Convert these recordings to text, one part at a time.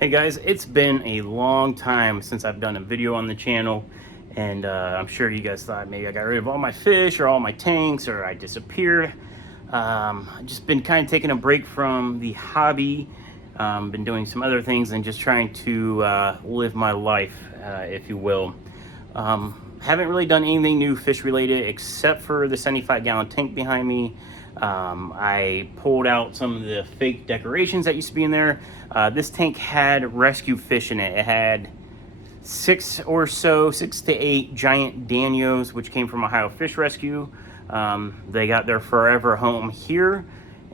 Hey guys, it's been a long time since I've done a video on the channel, and I'm sure you guys thought maybe I got rid of all my fish or all my tanks or I disappeared. I've just been kind of taking a break from the hobby, been doing some other things and just trying to live my life, if you will. Haven't really done anything new fish related except for the 75-gallon tank behind me. I pulled out some of the fake decorations that used to be in there. This tank had rescue fish in it. It had six to eight giant danios, which came from Ohio Fish Rescue. They got their forever home here.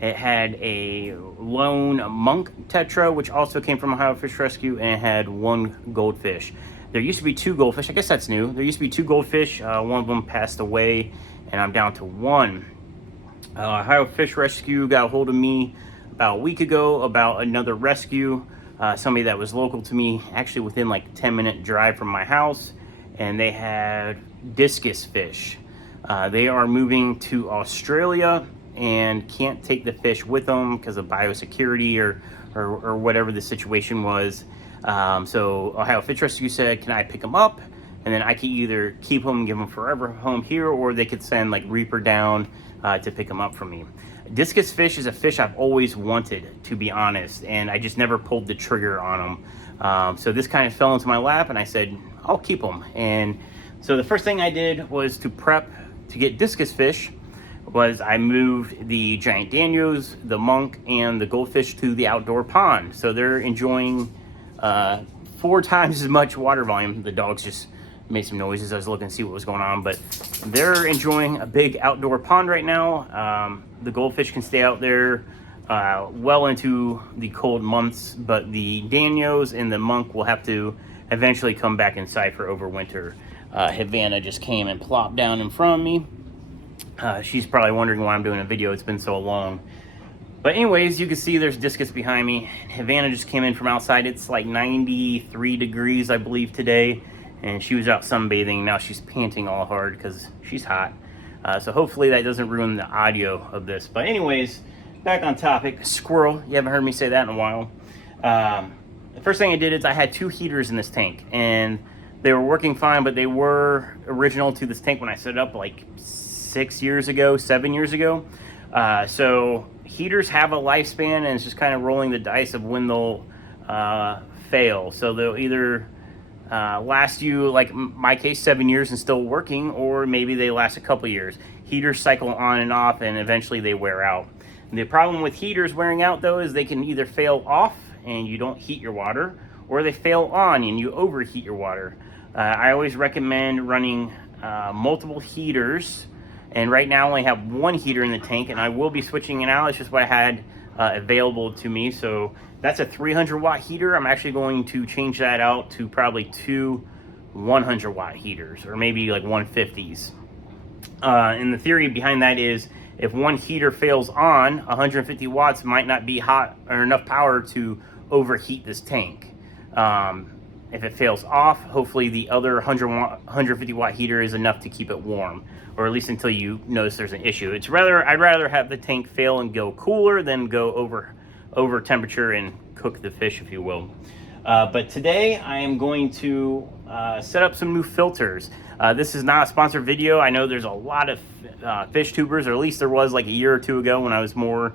It had a lone monk tetra, which also came from Ohio Fish Rescue, and it had one goldfish. There used to be two goldfish. I guess that's new. There used to be two goldfish. One of them passed away, and I'm down to one. Ohio Fish Rescue got a hold of me about a week ago about another rescue. Somebody that was local to me, actually within like a 10-minute drive from my house, and they had discus fish. They are moving to Australia and can't take the fish with them because of biosecurity or whatever the situation was. So Ohio Fish Rescue said, can I pick them up? And then I could either keep them and give them forever home here, or they could send like Reaper down to pick them up for me. Discus fish is a fish I've always wanted, to be honest, and I just never pulled the trigger on them. So this kind of fell into my lap, and I said, I'll keep them. And so the first thing I did was to prep to get discus fish. Was I moved the giant danios, the monk, and the goldfish to the outdoor pond. So they're enjoying 4 times as much water volume. The dogs just made some noises. I was looking to see what was going on, but they're enjoying a big outdoor pond right now. The goldfish can stay out there well into the cold months, but the danios and the monk will have to eventually come back inside for overwinter. Havana just came and plopped down in front of me. She's probably wondering why I'm doing a video. It's been so long. But anyways, you can see there's discus behind me. Havana just came in from outside. It's like 93 degrees, I believe, today. And she was out sunbathing. Now she's panting all hard because she's hot. So hopefully that doesn't ruin the audio of this. But anyways, back on topic. Squirrel. You haven't heard me say that in a while. The first thing I did is I had 2 heaters in this tank. And they were working fine, but they were original to this tank when I set it up like 7 years ago. So heaters have a lifespan, and it's just kind of rolling the dice of when they'll fail. So they'll either last you, like in my case, 7 years and still working, or maybe they last a couple years. Heaters cycle on and off, and eventually they wear out. And the problem with heaters wearing out, though, is they can either fail off and you don't heat your water, or they fail on and you overheat your water. I always recommend running multiple heaters. And right now I only have 1 heater in the tank, and I will be switching it out. It's just what I had available to me. So that's a 300-watt heater. I'm actually going to change that out to probably 2 100-watt heaters, or maybe like 150s. And the theory behind that is if one heater fails on, 150 watts might not be hot or enough power to overheat this tank. If it fails off, hopefully the other 150-watt heater is enough to keep it warm, or at least until you notice there's an issue. I'd rather have the tank fail and go cooler than go over temperature and cook the fish, if you will. But today I am going to set up some new filters. This is not a sponsored video. I know there's a lot of fish tubers, or at least there was like a year or 2 ago when I was more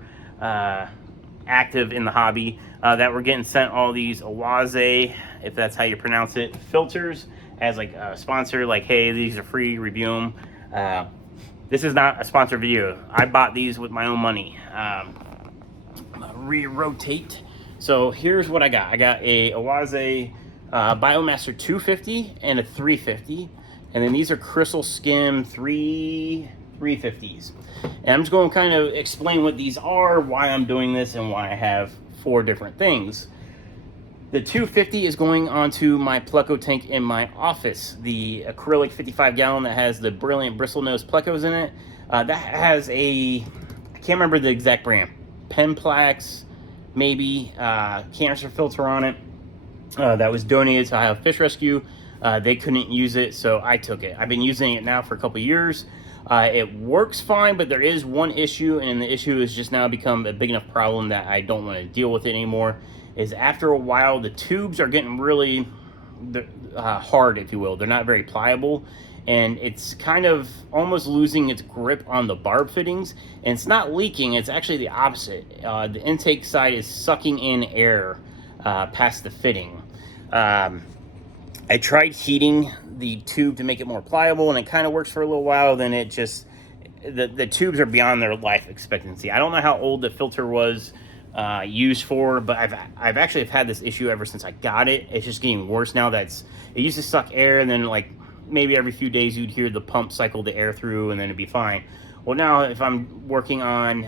active in the hobby, that were getting sent all these Awaze, if that's how you pronounce it, filters as like a sponsor, like, hey, these are free, review them. This is not a sponsored video. I bought these with my own money. Re-rotate. So here's what I got. I got a Awaze Biomaster 250 and a 350. And then these are Crystal Skim 350s. And I'm just going to kind of explain what these are, why I'm doing this, and why I have 4 different things. The 250 is going onto my pleco tank in my office. The acrylic 55-gallon that has the brilliant bristlenose plecos in it. That has a, I can't remember the exact brand, Penplax, maybe, canister filter on it. That was donated to Ohio Fish Rescue. They couldn't use it, so I took it. I've been using it now for a couple years. It works fine, but there is one issue, and the issue has just now become a big enough problem that I don't want to deal with it anymore. Is after a while, the tubes are getting really hard, if you will. They're not very pliable, and it's kind of almost losing its grip on the barb fittings. And it's not leaking, it's actually the opposite. The intake side is sucking in air past the fitting. I tried heating the tube to make it more pliable, and it kind of works for a little while. Then it just, the tubes are beyond their life expectancy. I don't know how old the filter was used for, but I've actually had this issue ever since I got it. It's just getting worse now. It used to suck air, and then like maybe every few days you'd hear the pump cycle the air through, and then it'd be fine. Well, now if I'm working on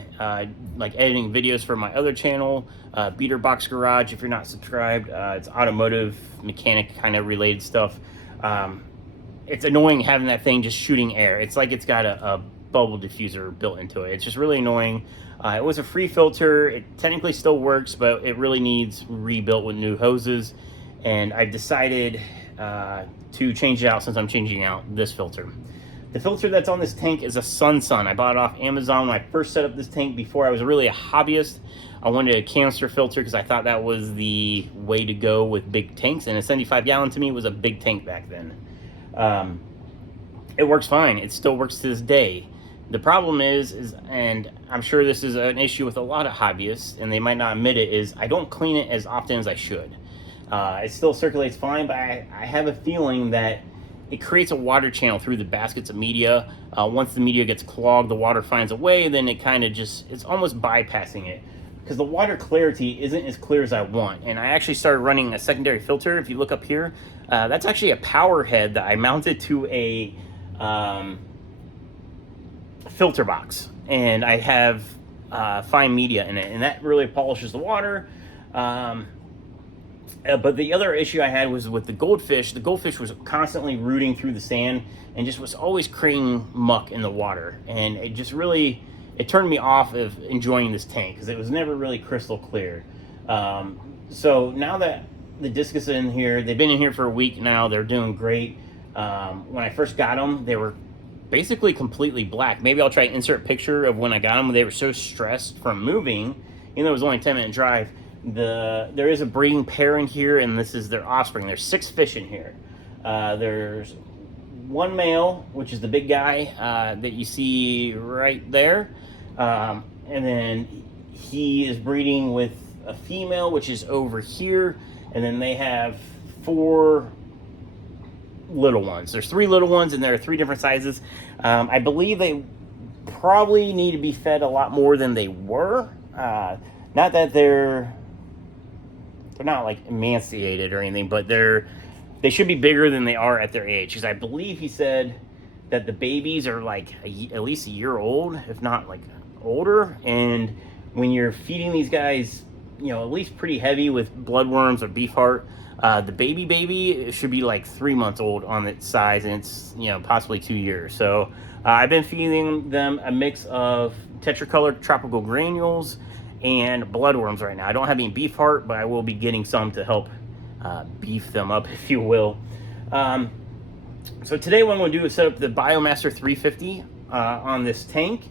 like editing videos for my other channel, Beater Box Garage, if you're not subscribed, it's automotive mechanic kind of related stuff. It's annoying having that thing just shooting air. It's like it's got a bubble diffuser built into it. It's just really annoying. It was a free filter. It technically still works, but it really needs rebuilt with new hoses. And I've decided to change it out since I'm changing out this filter. The filter that's on this tank is a Sun. I bought it off Amazon when I first set up this tank before I was really a hobbyist. I wanted a canister filter because I thought that was the way to go with big tanks, and a 75-gallon to me was a big tank back then. It works fine. It still works to this day. The problem is, and I'm sure this is an issue with a lot of hobbyists, and they might not admit it, is I don't clean it as often as I should. It still circulates fine, but I have a feeling that it creates a water channel through the baskets of media. Once the media gets clogged, the water finds a way, then it kind of just, it's almost bypassing it. Because the water clarity isn't as clear as I want. And I actually started running a secondary filter. If you look up here, that's actually a power head that I mounted to a filter box. And I have fine media in it, and that really polishes the water. But the other issue I had was with the goldfish. The goldfish was constantly rooting through the sand and just was always creating muck in the water. And it just really, it turned me off of enjoying this tank because it was never really crystal clear. So now that the Discus are in here, they've been in here for a week now, they're doing great. When I first got them, they were basically completely black. Maybe I'll try to insert a picture of when I got them. They were so stressed from moving, even though it was only a 10-minute drive. There is a breeding pair in here, and this is their offspring. There's 6 fish in here. There's one male, which is the big guy that you see right there, and then he is breeding with a female, which is over here, and then they have 4 little ones. There's 3 little ones, and there are 3 different sizes. I believe they probably need to be fed a lot more than they were. Not that they're not like emaciated or anything, but they should be bigger than they are at their age. Because I believe he said that the babies are like at least a year old, if not like older. And when you're feeding these guys, you know, at least pretty heavy with bloodworms or beef heart, the baby should be like 3 months old on its size, and it's, you know, possibly 2 years. So I've been feeding them a mix of tetracolored tropical granules and bloodworms right now. I don't have any beef heart, but I will be getting some to help beef them up, if you will. So today what I'm going to do is set up the Biomaster 350 on this tank.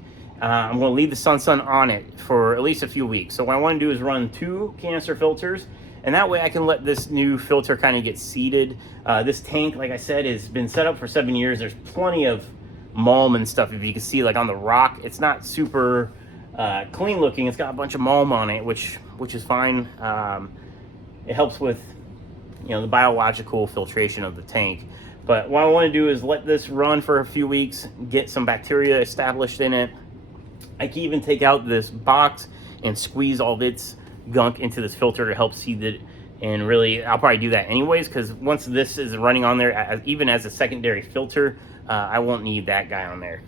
I'm going to leave the Sun on it for at least a few weeks. So what I want to do is run 2 canister filters, and that way I can let this new filter kind of get seated. This tank, like I said, has been set up for 7 years. There's plenty of mulm and stuff. If you can see, like on the rock, it's not super clean looking. It's got a bunch of mulm on it, which is fine. It helps with, you know, the biological filtration of the tank. But what I want to do is let this run for a few weeks, get some bacteria established in it. I can even take out this box and squeeze all of its gunk into this filter to help seed it. And really, I'll probably do that anyways, because once this is running on there, even as a secondary filter, I won't need that guy on there.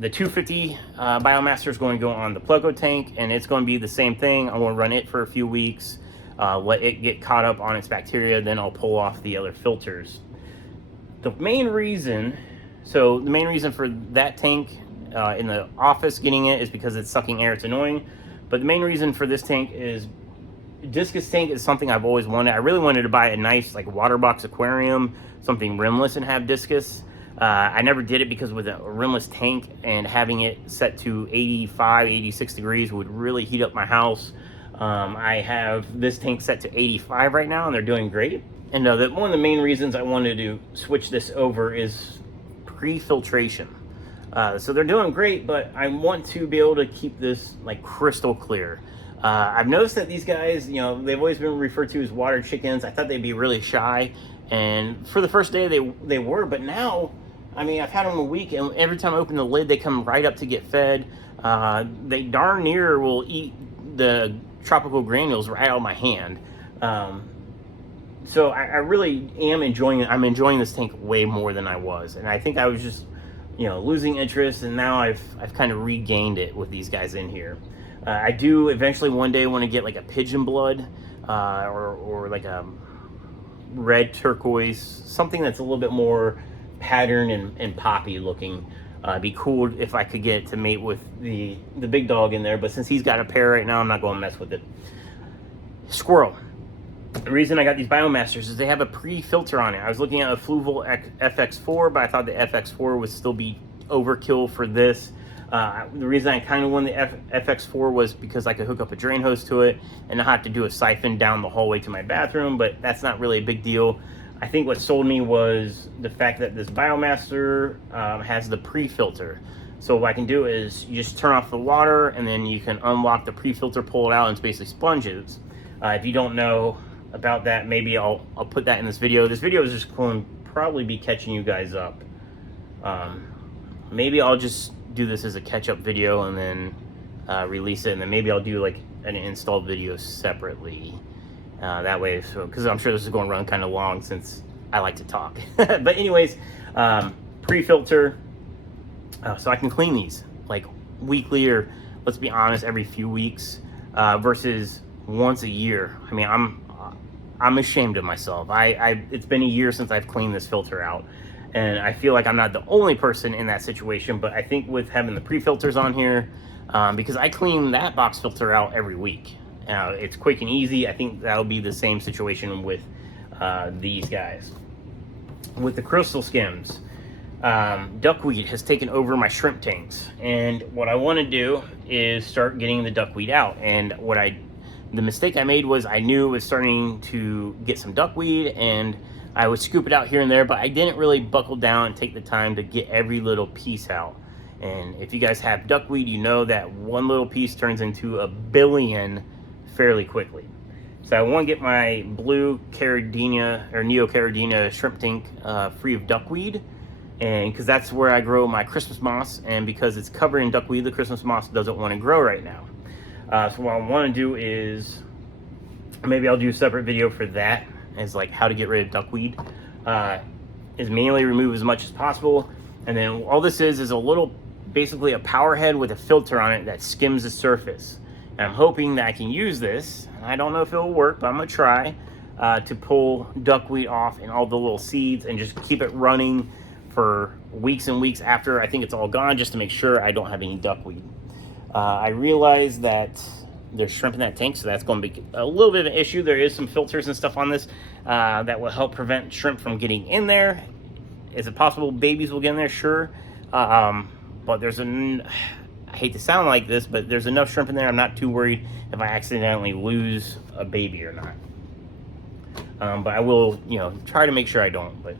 The 250 Biomaster is going to go on the Pluggo tank, and it's going to be the same thing. I'm going to run it for a few weeks, let it get caught up on its bacteria, then I'll pull off the other filters. The main reason for that tank in the office getting it is because it's sucking air. It's annoying. But the main reason for this tank is Discus tank is something I've always wanted. I really wanted to buy a nice like water box aquarium, something rimless, and have Discus. I never did it because with a rimless tank and having it set to 85, 86 degrees would really heat up my house. I have this tank set to 85 right now, and they're doing great. And one of the main reasons I wanted to switch this over is pre-filtration. So they're doing great, but I want to be able to keep this like crystal clear. I've noticed that these guys, you know, they've always been referred to as water chickens. I thought they'd be really shy, and for the first day they were, but now, I mean, I've had them a week, and every time I open the lid, they come right up to get fed. They darn near will eat the tropical granules right out of my hand. So I really am enjoying it. I'm enjoying this tank way more than I was, and I think I was just, you know, losing interest, and now I've kind of regained it with these guys in here. I do eventually one day want to get like a pigeon blood, or like a red turquoise, something that's a little bit more pattern and poppy looking. It'd be cool if I could get it to mate with the big dog in there, but since he's got a pair right now, I'm not going to mess with it. Squirrel. The reason I got these Biomasters is they have a pre-filter on it. I was looking at a Fluval FX4, but I thought the FX4 would still be overkill for this. The reason I kind of wanted the FX4 was because I could hook up a drain hose to it and not have to do a siphon down the hallway to my bathroom, but that's not really a big deal. I think what sold me was the fact that this Biomaster has the pre-filter. So what I can do is you just turn off the water, and then you can unlock the pre-filter, pull it out, and it's basically sponges. If you don't know about that, maybe I'll put that in this video. This video is just going to probably be catching you guys up. Maybe I'll just do this as a catch-up video and then release it, and then maybe I'll do like an install video separately. That way, so because I'm sure this is going to run kind of long since I like to talk. But anyways, pre-filter, so I can clean these like weekly, or let's be honest, every few weeks, versus once a year. I mean, I'm ashamed of myself. It's been a year since I've cleaned this filter out, and I feel like I'm not the only person in that situation, but I think with having the pre-filters on here, because I clean that box filter out every week. It's quick and easy. I think that'll be the same situation with these guys. With the crystal skims, duckweed has taken over my shrimp tanks, and what I want to do is start getting the duckweed out. And the mistake I made was I knew it was starting to get some duckweed, and I would scoop it out here and there, but I didn't really buckle down and take the time to get every little piece out. And if you guys have duckweed, you know that one little piece turns into a billion fairly quickly. So I want to get my blue Caridina or Neo Caridina shrimp tank free of duckweed, and because that's where I grow my Christmas moss, and because it's covered in duckweed, the Christmas moss doesn't want to grow right now. So what I want to do is, maybe I'll do a separate video for that, as like how to get rid of duckweed. Is manually remove as much as possible, and then all this is a little, basically a power head with a filter on it that skims the surface. And I'm hoping that I can use this. I don't know if it'll work, but I'm gonna try to pull duckweed off and all the little seeds, and just keep it running for weeks and weeks after I think it's all gone, just to make sure I don't have any duckweed. I realize that there's shrimp in that tank, so that's going to be a little bit of an issue. There is some filters and stuff on this that will help prevent shrimp from getting in there. Is it possible babies will get in there? Sure. But there's I hate to sound like this, but there's enough shrimp in there. I'm not too worried if I accidentally lose a baby or not. But I will, you know, try to make sure I don't. But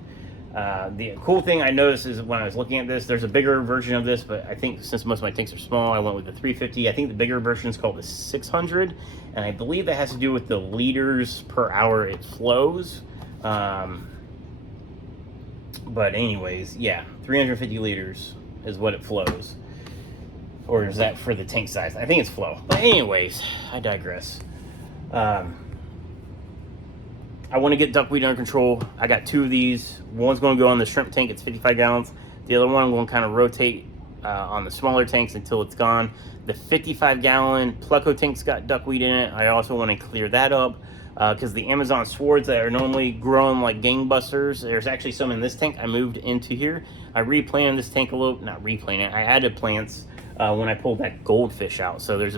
the cool thing I noticed is when I was looking at this, there's a bigger version of this, but I think since most of my tanks are small, I went with the 350. I think the bigger version is called the 600, and I believe that has to do with the liters per hour it flows. But anyways, yeah, 350 liters is what it flows. Or is that for the tank size? I think it's flow. But anyways, I digress. I want to get duckweed under control. I got two of these. One's going to go on the shrimp tank. It's 55 gallons. The other one I'm going to kind of rotate on the smaller tanks until it's gone. The 55-gallon Pleco tank's got duckweed in it. I also want to clear that up because the Amazon swords that are normally growing like gangbusters, there's actually some in this tank I moved into here. I replanted this tank a little, not replanted, I added plants when I pulled that goldfish out. So there's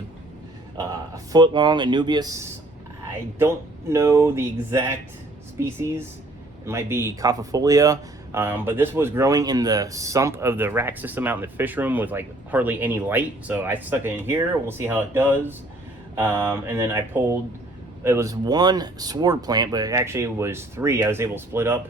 a foot-long Anubias. I don't know the exact species. It might be Copperfolia, But this was growing in the sump of the rack system out in the fish room with like hardly any light. So I stuck it in here. We'll see how it does. And then I pulled, it was one sword plant, but actually it was three. I was able to split up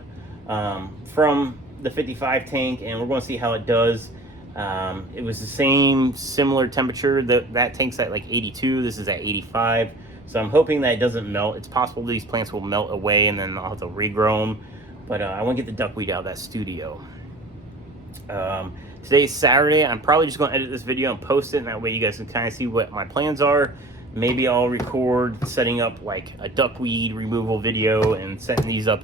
from the 55 tank, and we're going to see how it does. It was the same similar temperature. That tank's at like 82. This is at 85. So I'm hoping that it doesn't melt. It's possible these plants will melt away and then I'll have to regrow them. But I want to get the duckweed out of that studio. Today's Saturday. I'm probably just going to edit this video and post it, and that way you guys can kind of see what my plans are. Maybe I'll record setting up like a duckweed removal video and setting these up.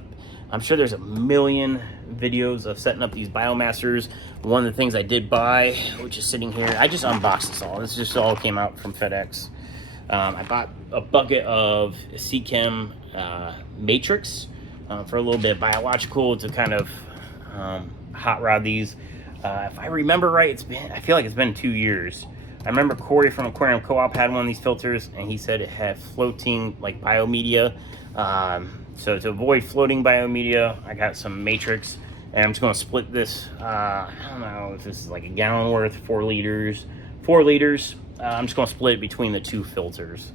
I'm sure there's a million videos of setting up these biomasters. One of the things I did buy, which is sitting here, I just unboxed this all. This just all came out from FedEx. I bought a bucket of Seachem Matrix for a little bit of biological to kind of hot rod these. If I remember right, I feel like it's been 2 years. I remember Corey from Aquarium Co-op had one of these filters, and he said it had floating like biomedia. So to avoid floating biomedia, I got some Matrix, and I'm just going to split this. I don't know if this is like a gallon worth, 4 liters. 4 liters. I'm just going to split it between the 2 filters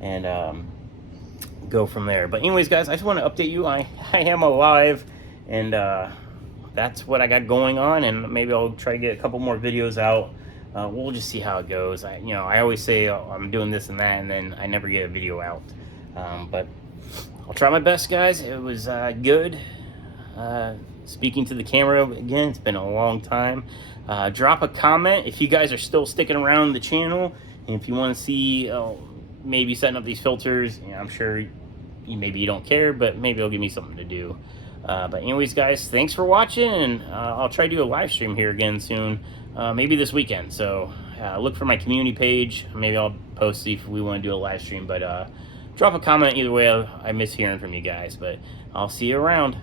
and go from there. But anyways, guys, I just want to update you. I am alive, and that's what I got going on, and maybe I'll try to get a couple more videos out. We'll just see how it goes. I always say I'm doing this and that, and then I never get a video out. But I'll try my best, guys. It was good speaking to the camera again. It's been a long time. Drop a comment if you guys are still sticking around the channel, and if you want to see maybe setting up these filters. I'm sure maybe you don't care, but maybe it'll give me something to do. But anyways, guys, thanks for watching, and I'll try to do a live stream here again soon, maybe this weekend. So look for my community page. Maybe I'll post, see if we want to do a live stream. But drop a comment either way. I miss hearing from you guys, but I'll see you around.